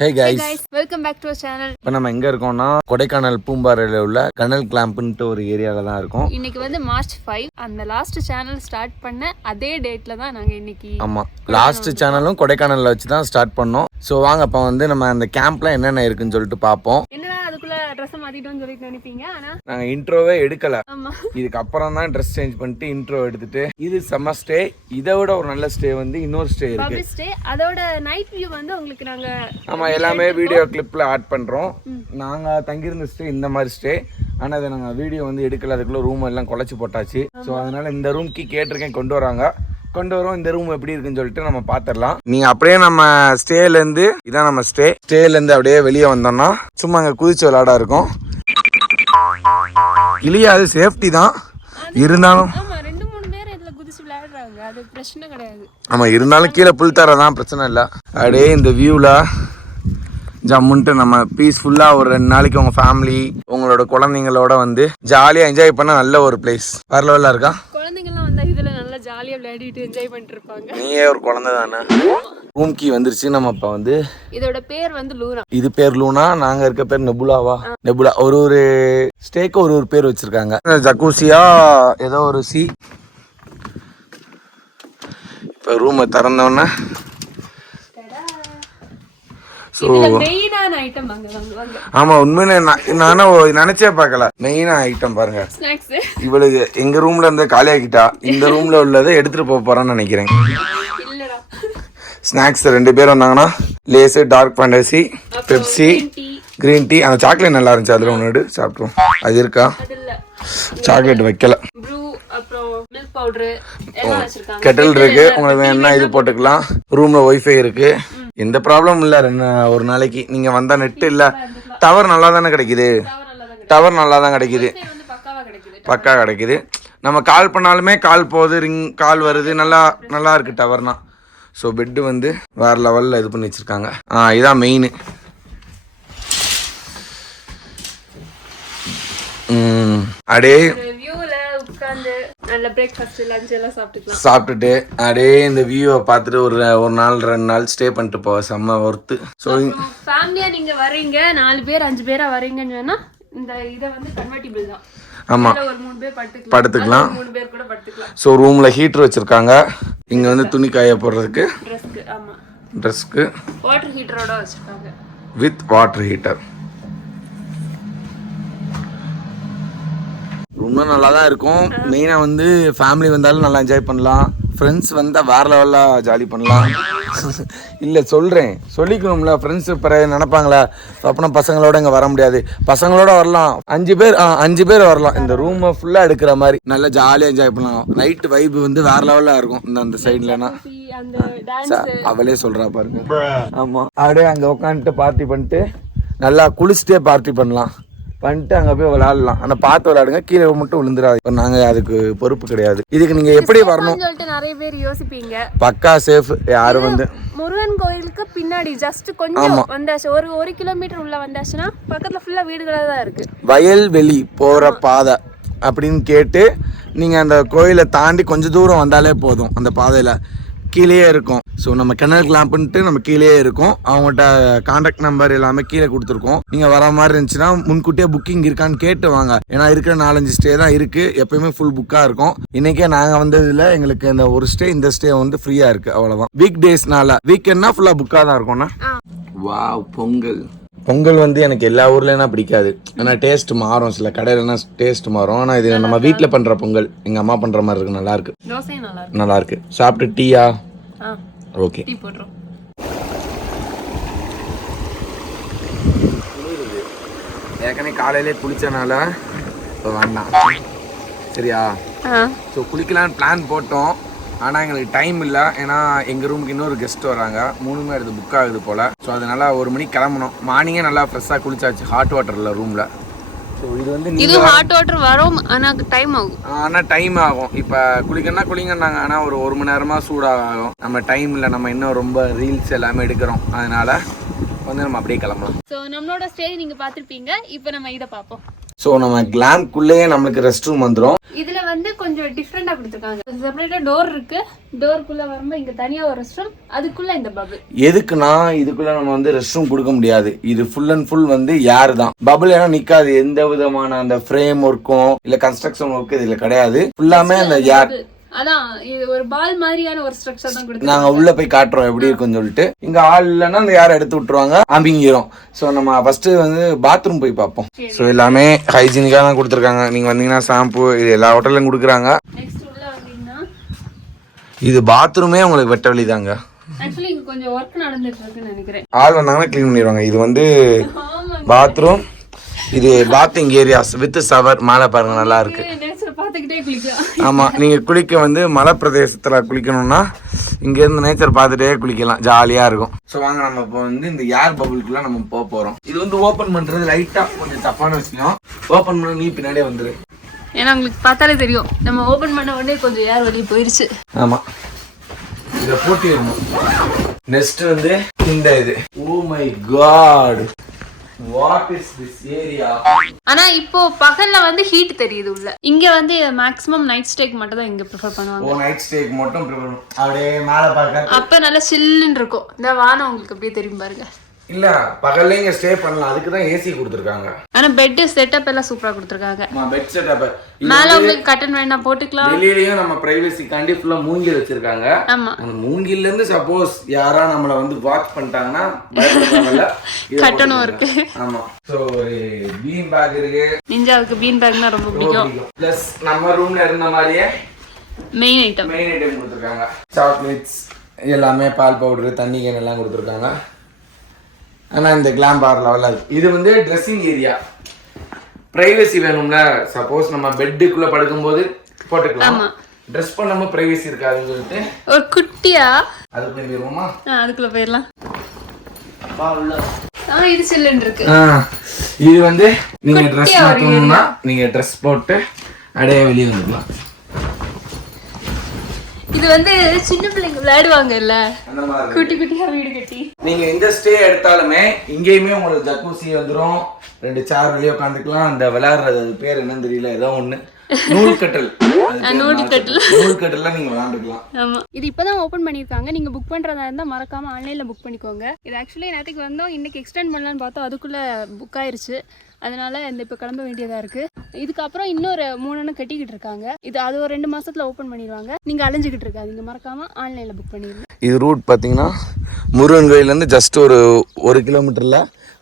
Hey guys, welcome back to our channel. இப்போ நம்ம எங்க இருக்கோம்னா கொடைக்கானல் பூம்பாறையில உள்ள கனல் கிளாம்ப்னு ஒரு ஏரியால தான் இருக்கோம். இன்னைக்கு வந்து மார்ச் 5 அந்த லாஸ்ட் சேனல் ஸ்டார்ட் பண்ண அதே டேட்ல தான் நாங்க இன்னைக்கு. ஆமா, லாஸ்ட் சேனலும் கொடைக்கானல்ல வச்சு தான் ஸ்டார்ட் பண்ணோம். ஸோ வாங்க அப்போ வந்து நம்ம அந்த கேம்ப்ல என்னென்ன இருக்குன்னு சொல்லிட்டு பார்ப்போம். என்னடா அதுக்குள்ள ட்ரெஸ் மாத்திட்டோம்னு சொல்லிட்டு நினைப்பீங்க, ஆனா நாங்க இன்ட்ரோவே எடுக்கல. ஆமா, இதுக்கு அப்புறம் தான் ட்ரெஸ் சேஞ்ச் பண்ணிட்டு இன்ட்ரோ எடுத்துட்டு இது செம்ம ஸ்டே. இதை விட ஒரு நல்ல ஸ்டே வந்து இன்னொரு ஸ்டே இருக்கு. Public stay. அதோட நைட் வியூ வந்து உங்களுக்கு நாங்க ஆமா எல்லாமே வீடியோ கிளிப்ல ஆட் பண்றோம். நாங்க தங்கியிருந்த ஸ்டே இந்த மாதிரி ஸ்டே, ஆனா அதை நாங்க வீடியோ வந்து எடுக்கல. அதுக்குள்ள ரூம் எல்லாம் குலைச்சு போட்டாச்சு. ஸோ அதனால இந்த ரூம்க்கு கேட்டிருக்கேன், கொண்டு வரோம். இந்த ரூம் எப்படி இருக்குன்னு சொல்லிட்டு நம்ம பாத்திரலாம். நீங்க அப்படியே நம்ம ஸ்டேல இருந்து இதான் நம்ம ஸ்டேல இருந்து அப்படியே வெளியே வந்தோம்னா சும்மா அங்க குதிச்சு விளையாடா இருக்கும். இல்லையா, அது சேஃப்டி தான் இருந்தாலும். ஆமா, 2-3 பேர் இதுல குதிச்சு விளையாடுறாங்க, அது பிரச்சனை கிடையாது. ஆமா, இருந்தாலும் கீழே புல் தரதான் பிரச்சனை இல்லை. அப்படியே இந்த வியூல ஜம்முன்ட்டு நம்ம பீஸ்ஃபுல்லாக ஒரு 2 நாளைக்கு உங்கள் ஃபேமிலி உங்களோட குழந்தைங்களோட வந்து ஜாலியாக என்ஜாய் பண்ண நல்ல ஒரு பிளேஸ். வேற லெவலில் இருக்கா? குழந்தைங்கலாம் வந்தா இதுல நல்லா ஜாலியாக விளையாடிட்டு என்ஜாய் பண்ணிட்டு இருப்பாங்க. நீயே ஒரு குழந்தை தானே. ரூம் கீ வந்துருச்சு. நம்ம இப்போ வந்து இதோட பேர் வந்து லூனா. இது பேர் லூனா, நாங்கள் இருக்க பேர் நெபுலாவா. நெபுலா ஒரு ஸ்டேக்கு ஒரு பேர் வச்சிருக்காங்க. ஜக்கூசியா ஏதோ ஒரு சி. இப்போ ரூமை திறந்தோன்னே ஆமா, உண்மையில நானும் நினைச்சே பார்க்கல. மெயினா ஐட்டம் பாருங்க, இவளுக்கு எங்க ரூம்ல இருந்து காலி ஆக்கிட்டா. இந்த ரூம்ல உள்ளதை எடுத்துட்டு போக போறான்னு நினைக்கிறேன். ஸ்நாக்ஸ் 2 பேர் வந்தாங்கன்னா Lay's, Dark Fantasy, Pepsi, green tea. அந்த சாக்லேட் நல்லா இருந்துச்சு, அதுல ஒன்று சாப்பிட்ருவோம். அது இருக்கா? சாக்லேட் வைக்கல. கெட்டில் இருக்கு, உங்களுக்கு வேணும்னா இது போட்டுக்கலாம். ரூம்ல ஒய்ஃபை இருக்கு, எந்த ப்ராப்ளம் இல்லை. ஒரு நாளைக்கு நீங்கள் வந்தால் நெட்டு இல்லை, டவர் நல்லா தானே கிடைக்குது. டவர் நல்லா தான் கிடைக்குது, பக்கா கிடைக்குது. நம்ம கால் பண்ணாலுமே கால் போகுது, கால் வருது, நல்லா இருக்குது டவர்னா. ஸோ பெட்டு வந்து வேறு லெவலில் இது பண்ணி வச்சுருக்காங்க. இதான் மெயின். அப்படியே சாப்பிட்டுட்டு அப்படியே இந்த வியூவை பார்த்துட்டு ஒரு நாள் 2 நாள் ஸ்டே பண்ணிட்டு போக செம்ம ஒர்த்து. ஸோ ஃபேமிலியா நீங்க வரீங்க, 4 பேர் 5 பேரா வரீங்கன்னு சொன்னா இந்த இதை வந்து கன்வெர்ட்டிபிள் தான். ஆமா, ஒரு 3 பேர் படுத்துக்கலாம். 3 பேர் கூட படுத்துக்கலாம். ஸோ ரூம்ல ஹீட்டர் வச்சிருக்காங்க. இங்க வந்து துணி காய போடுறதுக்கு, ட்ரெஸ்க்கு வாட்டர் ஹீட்டரோட வச்சிருக்காங்க, வித் வாட்டர் ஹீட்டர். ரொம்ப நல்லா தான் இருக்கும். மெயினாக வந்து ஃபேமிலி வந்தாலும் நல்லா என்ஜாய் பண்ணலாம், ஃப்ரெண்ட்ஸ் வந்தால் வேறு லெவலில் ஜாலி பண்ணலாம். இல்லை சொல்லிக்கணும்ல, ஃப்ரெண்ட்ஸ் பிற நினைப்பாங்களா அப்படின்னா பசங்களோட இங்கே வர முடியாது. பசங்களோட வரலாம், 5 பேர் வரலாம். இந்த ரூமை ஃபுல்லாக எடுக்கிற மாதிரி நல்லா ஜாலியாக என்ஜாய் பண்ணலாம். நைட்டு வைப்பு வந்து வேறு லெவலில் இருக்கும். அந்த சைட்லனா அவளே சொல்கிறா பாருங்க. ஆமாம், அப்படியே அங்கே உட்காந்துட்டு பார்ட்டி பண்ணிட்டு நல்லா குளிச்சுட்டே பார்ட்டி பண்ணலாம். பண்ணிட்டு அங்கே போய் விளையாடலாம். ஆனால் பார்த்து விளையாடுங்க, கீழே மட்டும் விழுந்துடாது. நாங்கள் அதுக்கு பொறுப்பு கிடையாது. இதுக்கு நீங்கள் எப்படி வரணும் சொல்லிட்டு நிறைய பேர் யோசிப்பீங்க. பக்கா சேஃப். யாரும் வந்து முருகன் கோயிலுக்கு பின்னாடி ஜஸ்ட் கொஞ்சம் வந்தாச்சு, ஒரு கிலோமீட்டர் உள்ள வந்தாச்சுன்னா பக்கத்துல ஃபுல்லா வீடுகளா தான் இருக்கு. வயல்வெளி போகிற பாதை அப்படின்னு கேட்டு நீங்கள் அந்த கோயிலை தாண்டி கொஞ்சம் தூரம் வந்தாலே போதும். அந்த பாதையில் கீழே இருக்கும். ஸோ நம்ம கனல் கிளாம்ப்ன்ட்டு நம்ம கீழே இருக்கும். அவங்கள்ட்ட கான்டாக்ட் நம்பர் எல்லாமே கீழே கொடுத்துருக்கோம். நீங்கள் வர மாதிரி இருந்துச்சுன்னா முன்கூட்டியே புக்கிங் இருக்கான்னு கேட்டு வாங்க. ஏன்னா இருக்கிற 4-5 ஸ்டே தான் இருக்குது, எப்பயுமே ஃபுல் புக்காக இருக்கும். இன்றைக்கே நாங்கள் வந்ததில் எங்களுக்கு இந்த ஒரு ஸ்டே, இந்த ஸ்டே வந்து ஃப்ரீயாக இருக்குது, அவ்வளோதான். வீக் டேஸ்னால, வீக்கெண்ட்னா ஃபுல்லாக புக்காக தான் இருக்கும்ண்ணா. வாவ், பொங்கல் வந்து எனக்கு எல்லா ஊர்லனா பிடிக்காது. ஏன்னா டேஸ்ட் மாறும், சில கடையிலனா டேஸ்ட் மாறும். ஆனால் இது நம்ம வீட்டில் பண்ணுற பொங்கல், எங்கள் அம்மா பண்ணுற மாதிரி இருக்கு, நல்லா இருக்கு, நல்லா இருக்கு. சாப்பிட்டு டீயா? ஓகே, டீ போடுறோம். ஏற்கனவே காலையிலே குளிச்சனால இப்போ வேண்டாம், சரியா? ஸோ குளிக்கலான்னு பிளான் போட்டோம், ஆனால் எங்களுக்கு டைம் இல்லை. ஏன்னா எங்கள் ரூமுக்கு இன்னொரு கெஸ்ட் வராங்க, 3மே எடுத்து புக் ஆகுது போல். ஸோ அதனால் 1 மணிக்கு கிளம்பணும். மார்னிங்கே நல்லா ஃப்ரெஷ்ஷாக குளிச்சாச்சு ஹாட் வாட்டரில் ரூமில். ஸோ இது வந்து இது ஹாட் வாட்டர் வரும், ஆனால் டைம் ஆகும். இப்போ குளிங்கன்னாங்க, ஆனால் ஒரு மணி நேரமாக சூடாகும். நம்ம டைம் இல்லை, நம்ம இன்னும் ரொம்ப ரீல்ஸ் எல்லாமே எடுக்கிறோம். அதனால் வந்து நம்ம அப்படியே கிளம்பலாம். ஸோ நம்மளோட ஸ்டே நீங்கள் பார்த்துருப்பீங்க. இப்போ நம்ம இதை பார்ப்போம். ஸோ நம்ம கிளாம்ப்குள்ளேயே நம்மளுக்கு ரெஸ்ட் ரூம் வந்துடும். இதுல வந்து கொஞ்சம் டிஃப்ரெண்டா கொடுத்துருக்காங்க. செப்பரேட்டா டோர் இருக்கு. டோருக்குள்ள வரும்போது இங்க தனியா ஒரு ரெஸ்ட் ரூம், அதுக்குள்ள இந்த பபிள். எதுக்குன்னா இதுக்குள்ள நம்ம வந்து ரெஸ்ட் ரூம் கொடுக்க முடியாது. இது ஃபுல் அண்ட் ஃபுல் வந்து ஏர் தான். பபிள் ஏன்னா நிக்காது. எந்த விதமான அந்த ஃப்ரேம் ஒர்க்கும் இல்ல கன்ஸ்ட்ரக்ஷன் ஒர்க்கும் இதுல கிடையாது. ஃபுல்லாமே அந்த ஏர். அதான் இது ஒரு பால் மாதிரியான ஒரு ஸ்ட்ரக்சர் தான் கொடுத்து நாங்க உள்ள போய் காட்டுறோம் எப்படி இருக்குன்னு சொல்லிட்டு. இங்க ஆள் இல்லைன்னா அந்த யாரை எடுத்து விட்டுருவாங்க, அம்பிங்கிரும். ஸோ நம்ம ஃபர்ஸ்ட் வந்து பாத்ரூம் போய் பார்ப்போம். ஸோ எல்லாமே ஹைஜீனிக்காக தான் கொடுத்துருக்காங்க. நீங்க வந்தீங்கன்னா ஷாம்பு இது எல்லா ஹோட்டல்லையும் கொடுக்குறாங்க. நெக்ஸ்ட் உள்ள வந்தீங்கன்னா இது பாத்ரூமே உங்களுக்கு வெட்ட வழி தாங்க. ஆக்சுவலி இங்க கொஞ்சம் ஒர்க் நடந்துட்டு இருக்குன்னு நினைக்கிறேன். ஆள் வந்தாங்கன்னா க்ளீன் பண்ணிடுவாங்க. இது வந்து பாத்ரூம், இது பாத்திங் ஏரியாஸ் வித் ஷவர். மேலே பாருங்க நல்லா இருக்கு. நேச்சர் பார்த்துக்கிட்டே குளிக்கலாம். ஆமா, நீங்க குளிக்க வந்து மலை பிரதேசத்துல குளிக்கணும்னா இங்க இருந்து நேச்சர் பார்த்துட்டே குளிக்கலாம், ஜாலியா இருக்கும். ஸோ வாங்க நம்ம இப்போ வந்து இந்த ஏர் பபுளுக்குலாம் நம்ம போக போறோம். இது வந்து ஓபன் பண்றது லைட்டா கொஞ்சம் தப்பான விஷயம். ஓபன் பண்ண நீ பின்னாடியே வந்துரு. ஏன்னா உங்களுக்கு பார்த்தாலே தெரியும் நம்ம ஓபன் பண்ண உடனே கொஞ்சம் ஏர் வெளியே போயிருச்சு. ஆமா, இத போட்டிடணும். நெக்ஸ்ட் வந்து இந்த இது. Oh my God, what is this area. ஆனா இப்போ பகல்ல வந்து ஹீட் தெரியுது உள்ள. இங்க வந்து மேக்ஸிமம் நைட் ஸ்டேக்கு மட்டும் தான் இங்க ப்ரிஃபர் பண்ணுவாங்க. ஓ நைட் ஸ்டேக்கு மட்டும் ப்ரிஃபர். அப்படியே மேலே பார்க்க அப்ப நல்லா சில்லுன்னு இருக்கும். இந்த வானம் உங்களுக்கு அப்படியே தெரியும் பாருங்க. இல்ல பகல்ல இங்க ஸ்டே பண்ணலாம். அதுக்கு தான் ஏசி கொடுத்திருக்காங்க. ஆனா பெட் செட்டப் எல்லாம் சூப்பரா கொடுத்திருக்காங்க. பெட் செட்டப் மேல உங்களுக்கு கட்டன் வேணா போட்டுக்கலாம். வெளியிலயும் நம்ம பிரைவசிக்காண்டி ஃபுல்லா மூங்கில் வச்சிருக்காங்க. ஆமா, அந்த மூங்கில்ல இருந்து சப்போஸ் யாரா நம்மள வந்து வாட்ச் பண்ணிட்டாங்கன்னா பயப்படாமல கட்டணும் இருக்கு. ஆமா, சோ ஒரு பீன் பேக் இருக்கு. நிஞ்சாவுக்கு பீன் பேக்னா ரொம்ப பிடிக்கும். பிளஸ் நம்ம ரூம்ல இருந்த மாதிரியே மெயின் ஐட்டம் கொடுத்திருக்காங்க. சாக்லேட்ஸ் எல்லாமே, பால் பவுடர், தண்ணி கேன் எல்லாம் கொடுத்திருக்காங்க. ஆனா இந்த கிளாம் பார் லெவல்ல இருக்கு. இது வந்து ட்ரெஸ்ஸிங் ஏரியா. பிரைவசி வேணும்ல, சப்போஸ் நம்ம பெட்டுக்குள்ள படுக்கும்போது போட்டுக்கலாம். ட்ரெஸ் பண்ணாம பிரைவசி இருக்காதுன்னு சொல்லிட்டு ஒரு குட்டியா அதுக்குள்ள போயிருவோமா? அதுக்குள்ள போயிடலாம். இது சில்லுன்னு இருக்கு. இது வந்து நீங்க ட்ரெஸ் மாத்தணும்னா நீங்க ட்ரெஸ் போட்டு அப்படியே வெளியே வந்துடலாம். இது வந்து சின்ன பிள்ளைங்க விளையாடுவாங்கல்ல, குட்டி குட்டியா வீடு கட்டி. நீங்க எந்த ஸ்டே எடுத்தாலுமே இங்கேயுமே உங்களுக்கு ஜக்கூசி வந்துடும். 2 சேர் வெளியே உட்காந்துக்கலாம். அந்த விளையாடுறது பேர் என்னன்னு தெரியல, ஏதோ ஒண்ணு. நூல்கட்டல் நீங்க விளையாண்டுக்கலாம். ஆமா, இது இப்பதான் ஓபன் பண்ணிருக்காங்க. நீங்க புக் பண்றதா இருந்தா மறக்காம ஆன்லைன்ல புக் பண்ணிக்கோங்க. இது ஆக்சுவலி நேற்றுக்கு வந்தோம், இன்னைக்கு எக்ஸ்டெண்ட் பண்ணலான்னு பார்த்தோம். அதுக்குள்ள புக் ஆயிருச்சு. அதனால இந்த இப்போ கிளம்ப வேண்டியதா இருக்கு. இதுக்கப்புறம் இன்னொரு 3 கட்டிக்கிட்டு இருக்காங்க. இது அது ஒரு 2 மாசத்துல ஓபன் பண்ணிடுவாங்க. நீங்க அலைஞ்சிக்கிட்டு இருக்காதீங்க, மறக்காம ஆன்லைன்ல புக் பண்ணிடுங்க. இது ரூட் பாத்தீங்கன்னா முருகன் கோயிலேருந்து ஜஸ்ட் ஒரு 1 கிலோமீட்டர்ல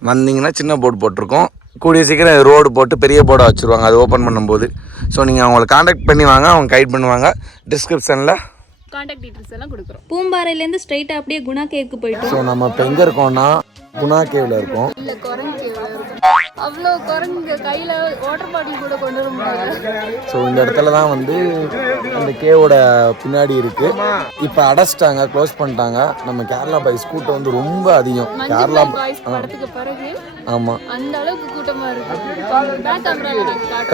வந்தீங்கன்னா சின்ன போர்டு போட்டிருக்கோம். கூடிய சீக்கிரம் ரோடு போட்டு பெரிய போர்டை வச்சுருவாங்க அது ஓப்பன் பண்ணும்போது. ஸோ நீங்கள் அவங்களை காண்டாக்ட் பண்ணி வாங்க, அவங்க கைட் பண்ணுவாங்க. டிஸ்கிரிப்ஷனில் காண்டாக்ட் டீட்டெயில்ஸ் எல்லாம் கொடுக்குறோம். பூம்பாறையிலேருந்து ஸ்ட்ரைட்டாக அப்படியே குணா கேவுக்கு போயிட்டோம். ஸோ நம்ம இப்போ எங்கே இருக்கோம்னா குணா கேவில் இருக்கோம். இல்லை, குரங்கு கேவில் இருக்கும். அவ்வளோ குரங்கு கையில் வாட்டர் பாட்டில் கூட கொண்டு வர முடியாது. ஸோ இந்த இடத்துல தான் வந்து அந்த கேவோட பின்னாடி இருக்கு. இப்போ அடைச்சிட்டாங்க, க்ளோஸ் பண்ணிட்டாங்க. நம்ம கேரளா பாய்ஸ் கூட்டம் வந்து ரொம்ப அதிகம். கேரளா பாய்ஸ் படத்துக்கு பிறகு ஆமாம் அந்த அளவுக்கு கூட்டமாக இருக்கு.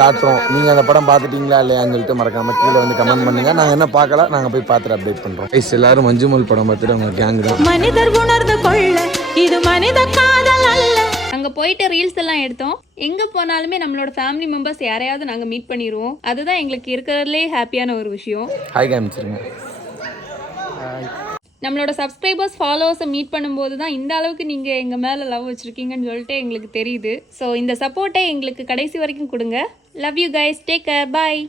காட்டுறோம். நீங்கள் அந்த படம் பார்த்துட்டீங்களா இல்லையான்னு சொல்லிட்டு மறக்காம கீழே வந்து கமெண்ட் பண்ணுங்க. நாங்கள் என்ன பார்க்கல, நாங்கள் போய் பார்த்துட்டு அப்டேட் பண்ணுறோம். எல்லாரும் மஞ்சுமல் படம் பார்த்துட்டு அவங்க கேங் தான். மனிதர் உணர்ந்து கொள்ள இது மனித காதல் அல்ல. அங்கே போயிட்டு ரீல்ஸ் எல்லாம் எடுத்தோம். எங்கே போனாலுமே நம்மளோட ஃபேமிலி மெம்பர்ஸ் யாரையாவது நாங்கள் மீட் பண்ணிடுவோம். அதுதான் எங்களுக்கு இருக்கிறதுலே ஹாப்பியான ஒரு விஷயம். ஹாய் காமிச்சிருங்க. நம்மளோட சப்ஸ்கிரைபர்ஸ் ஃபாலோவர்ஸை மீட் பண்ணும்போது தான் இந்த அளவுக்கு நீங்கள் எங்கள் மேலே லவ் வச்சுருக்கீங்கன்னு சொல்லிட்டு எங்களுக்கு தெரியுது. ஸோ இந்த சப்போர்ட்டை எங்களுக்கு கடைசி வரைக்கும் கொடுங்க. Love you guys, take care, bye.